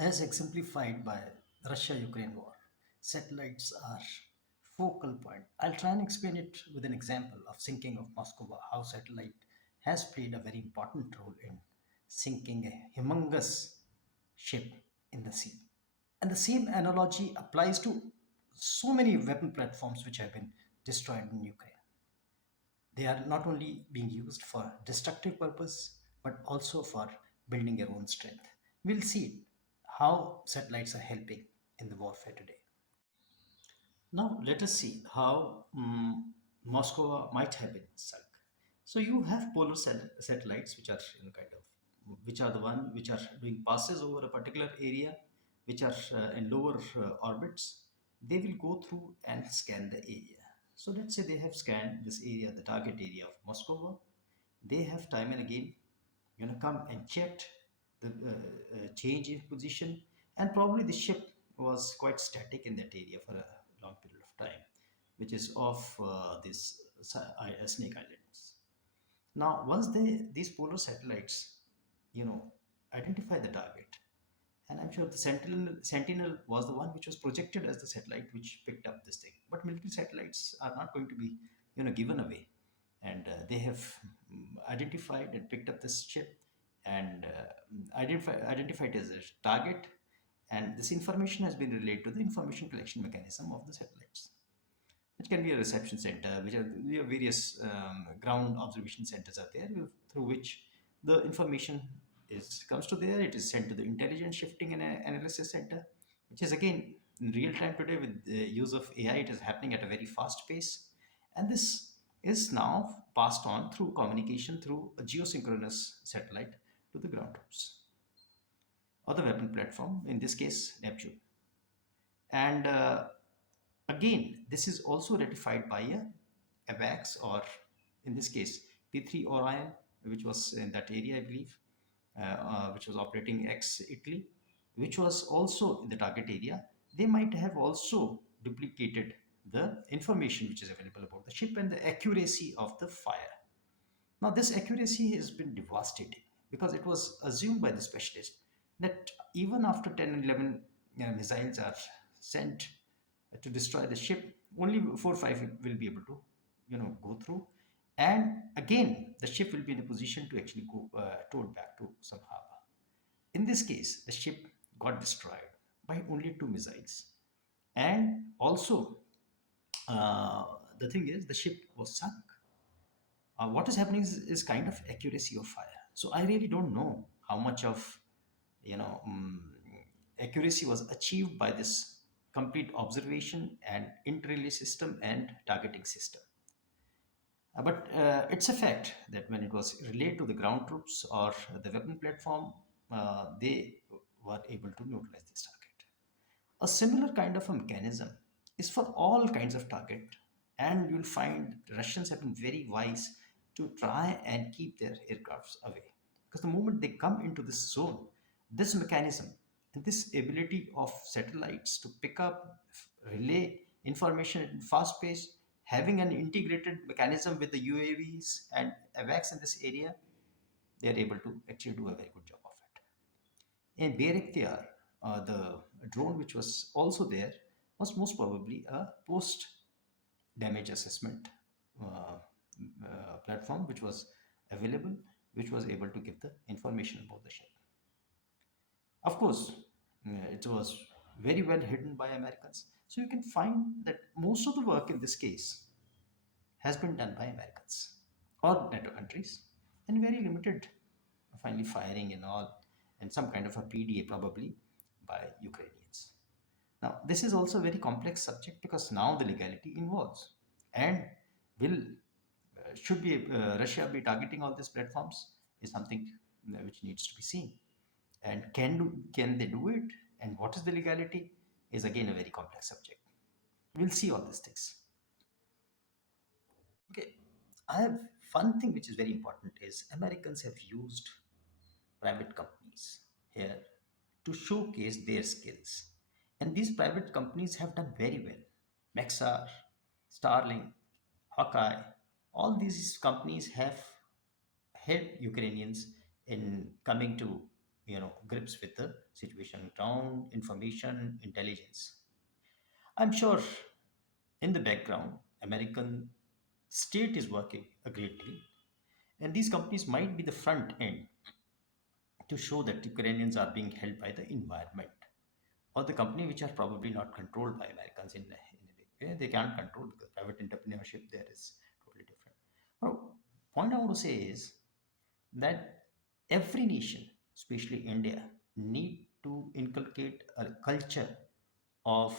As exemplified by Russia-Ukraine war, satellites are focal point. I'll try and explain it with an example of sinking of Moscow, how satellite has played a very important role in sinking a humongous ship in the sea. And the same analogy applies to so many weapon platforms which have been destroyed in Ukraine. They are not only being used for destructive purpose, but also for building their own strength. We'll see how satellites are helping in the warfare today. Now, let us see how Moscow might have been sunk. So, you have polar satellites, which are which are the one which are doing passes over a particular area, which are in lower orbits. They will go through and scan the area. So, let's say they have scanned this area, the target area of Moscow. They have time and again come and checked the change in position, and probably the ship was quite static in that area for a long period of time, which is off this Snake Islands. Now, once these polar satellites, you know, identify the target, and I'm sure the Sentinel was the one which was projected as the satellite which picked up this thing. But military satellites are not going to be, given away, and they have identified and picked up this ship and identified as a target, and this information has been relayed to the information collection mechanism of the satellites, which can be a reception center, which are we have various ground observation centers out there through which the information is comes to there. It is sent to the intelligence shifting and analysis center, which is again in real time today with the use of AI. It is happening at a very fast pace, and this is now passed on through communication through a geosynchronous satellite to the ground troops or the weapon platform, in this case Neptune. And again, this is also ratified by a AVAX, or in this case, P3 Orion, which was in that area, I believe, which was operating ex Italy, which was also in the target area. They might have also duplicated the information which is available about the ship and the accuracy of the fire. Now, this accuracy has been devastating because it was assumed by the specialist that even after 10 and 11 missiles are sent to destroy the ship, only 4 or 5 will be able to, go through. And again, the ship will be in a position to actually go towed back to some harbor. In this case, the ship got destroyed by only 2 missiles. And also, the thing is, the ship was sunk. What is happening is kind of accuracy of fire. So I really don't know how much of you know um, accuracy was achieved by this complete observation and interrelay system and targeting system. But it's a fact that when it was relayed to the ground troops or the weapon platform, they were able to neutralize this target. A similar kind of a mechanism is for all kinds of target, and you'll find the Russians have been very wise to try and keep their aircrafts away. Because the moment they come into this zone, this mechanism and this ability of satellites to pick up, relay information in fast pace, having an integrated mechanism with the UAVs and AVAX in this area, they are able to actually do a very good job of it. In Bayraktar, the drone which was also there was most probably a post damage assessment uh, platform which was available, which was able to give the information about the ship. Of course, it was very well hidden by Americans. So you can find that most of the work in this case has been done by Americans or NATO countries, and very limited, finally firing and all, and some kind of a PDA probably by Ukrainians. Now, this is also a very complex subject because now the legality involves, and will should be Russia be targeting all these platforms is something which needs to be seen, and can they do it, and what is the legality is again a very complex subject. We'll see all these things. Okay, I have one thing which is very important is Americans have used private companies here to showcase their skills. And these private companies have done very well. Maxar, Starlink, Hawkeye, all these companies have helped Ukrainians in coming to grips with the situation on ground, information, intelligence. I'm sure in the background, American state is working a great deal, and these companies might be the front end to show that Ukrainians are being held by the environment or the company which are probably not controlled by Americans in a big way. They can't control because private entrepreneurship there is totally different. Now, point I want to say is that every nation, especially India, need to inculcate a culture of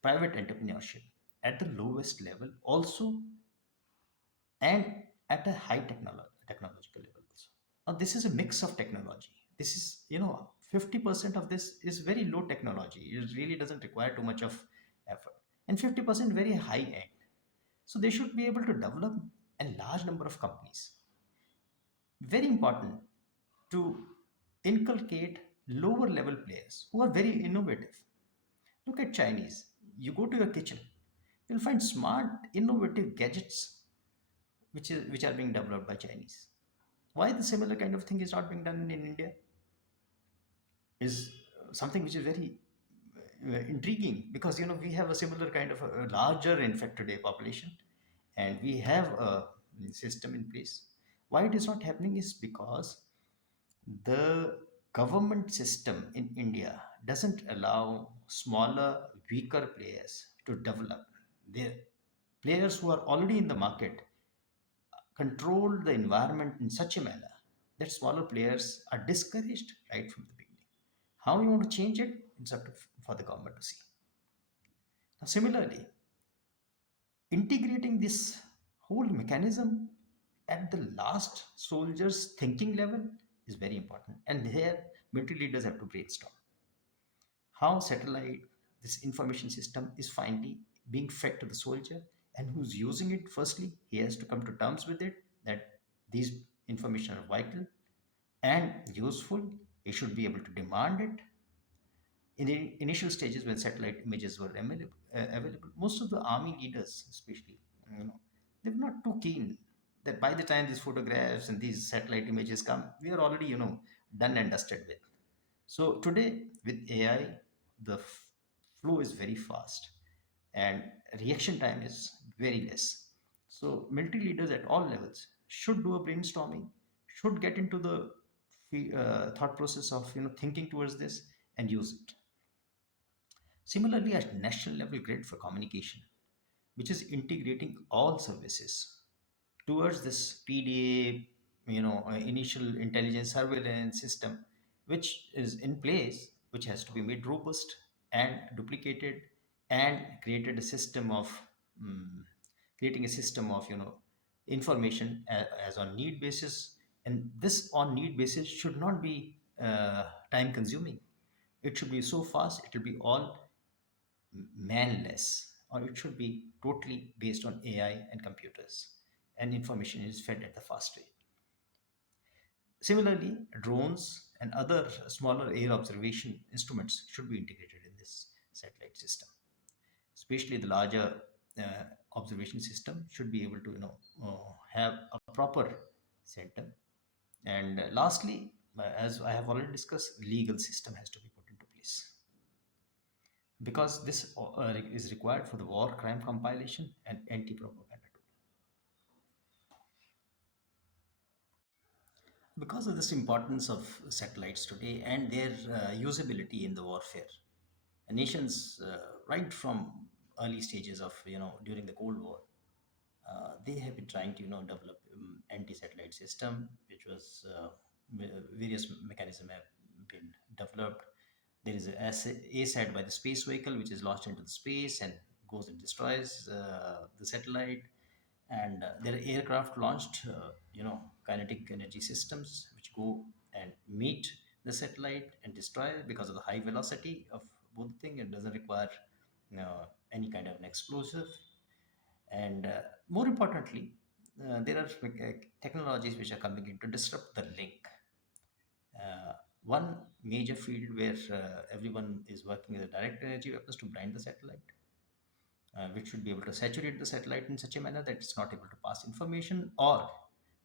private entrepreneurship at the lowest level also and at a high technological level also. Now, this is a mix of technology. This is, 50% of this is very low technology. It really doesn't require too much of effort. And 50% very high end. So they should be able to develop a large number of companies. Very important to inculcate lower level players who are very innovative. Look at Chinese. You go to your kitchen, you'll find smart, innovative gadgets which are being developed by Chinese. Why the similar kind of thing is not being done in India is something which is very intriguing, because we have a similar kind of a larger infected a population, and we have a system in place. Why it is not happening is because the government system in India doesn't allow smaller, weaker players to develop. Their players who are already in the market control the environment in such a manner that smaller players are discouraged right from the beginning. How you want to change it? It's up to, for the government to see. Now, similarly, integrating this whole mechanism at the last soldier's thinking level is very important. And here, military leaders have to brainstorm how satellite, this information system, is finally being fed to the soldier, and who's using it. Firstly, he has to come to terms with it that these information are vital and useful. He should be able to demand it. In the initial stages when satellite images were available, most of the army leaders, especially, you know, they were not too keen that by the time these photographs and these satellite images come, we are already, done and dusted with. So today with AI, the flow is very fast and reaction time is very less. So military leaders at all levels should do a brainstorming, should get into the thought process of thinking towards this and use it. Similarly, at national level grid for communication, which is integrating all services towards this PDA, initial intelligence surveillance system, which is in place, which has to be made robust and duplicated, and created a system of mm, creating a system of information as on need basis. And this on need basis should not be time consuming. It should be so fast. It will be all manless, or it should be totally based on AI and computers, and information is fed at the fast rate. Similarly, drones and other smaller air observation instruments should be integrated in this satellite system. Especially the larger uh, observation system should be able to have a proper center. And lastly, as I have already discussed, legal system has to be put into place, because this is required for the war crime compilation and anti-propaganda tool. Because of this importance of satellites today and their usability in the warfare, nations right from early stages of during the Cold War, they have been trying to develop anti-satellite system, which was various mechanism have been developed. There is a ASAT by the space vehicle, which is launched into the space and goes and destroys the satellite. And there are aircraft launched, kinetic energy systems, which go and meet the satellite and destroy it because of the high velocity of both thing. It doesn't require any kind of an explosive. And more importantly, there are technologies which are coming in to disrupt the link. One major field where everyone is working is direct energy weapons to blind the satellite, which should be able to saturate the satellite in such a manner that it's not able to pass information, or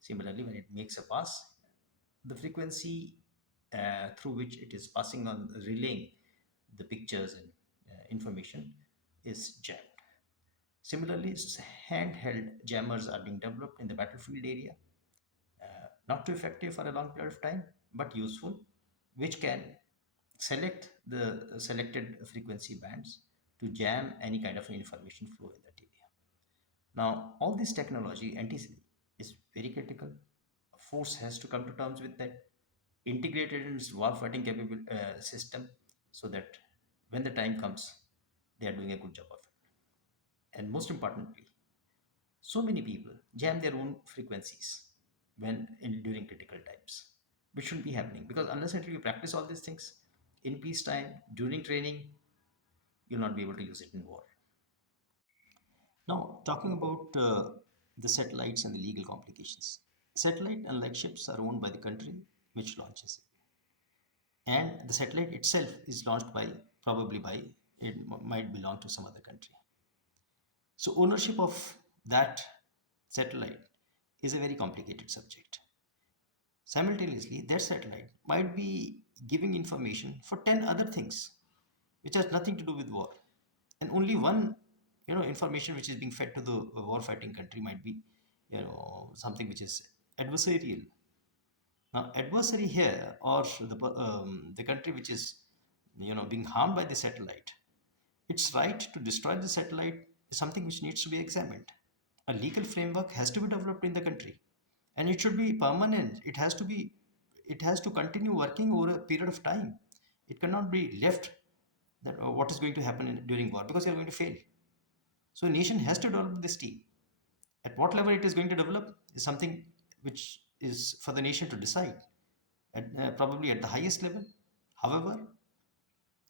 similarly, when it makes a pass, the frequency through which it is passing on, relaying the pictures and information is jammed. Similarly, handheld jammers are being developed in the battlefield area, not too effective for a long period of time, but useful, which can select the selected frequency bands to jam any kind of information flow in that area. Now, all this technology is very critical. A force has to come to terms with that, integrated in its war-fighting capable system, so that when the time comes, they are doing a good job of it. And most importantly, so many people jam their own frequencies during critical times, which shouldn't be happening, because unless until you practice all these things in peacetime during training, you'll not be able to use it in war. Now, talking about the satellites and the legal complications. Satellite, unlike ships, are owned by the country which launches it. And the satellite itself is launched by, probably by, might belong to some other country. So, ownership of that satellite is a very complicated subject. Simultaneously, that satellite might be giving information for 10 other things which has nothing to do with war. And only one, information which is being fed to the war fighting country might be, something which is adversarial. Now, adversary here, or the country which is, being harmed by the satellite, its right to destroy the satellite is something which needs to be examined. A legal framework has to be developed in the country, and it should be permanent. It has to continue working over a period of time. It cannot be left that what is going to happen during war, because you are going to fail. So a nation has to develop this team. At what level it is going to develop is something which is for the nation to decide, probably at the highest level. However,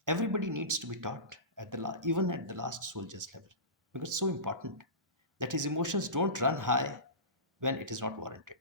everybody needs to be taught at even at the last soldier's level, because it's so important that his emotions don't run high when it is not warranted.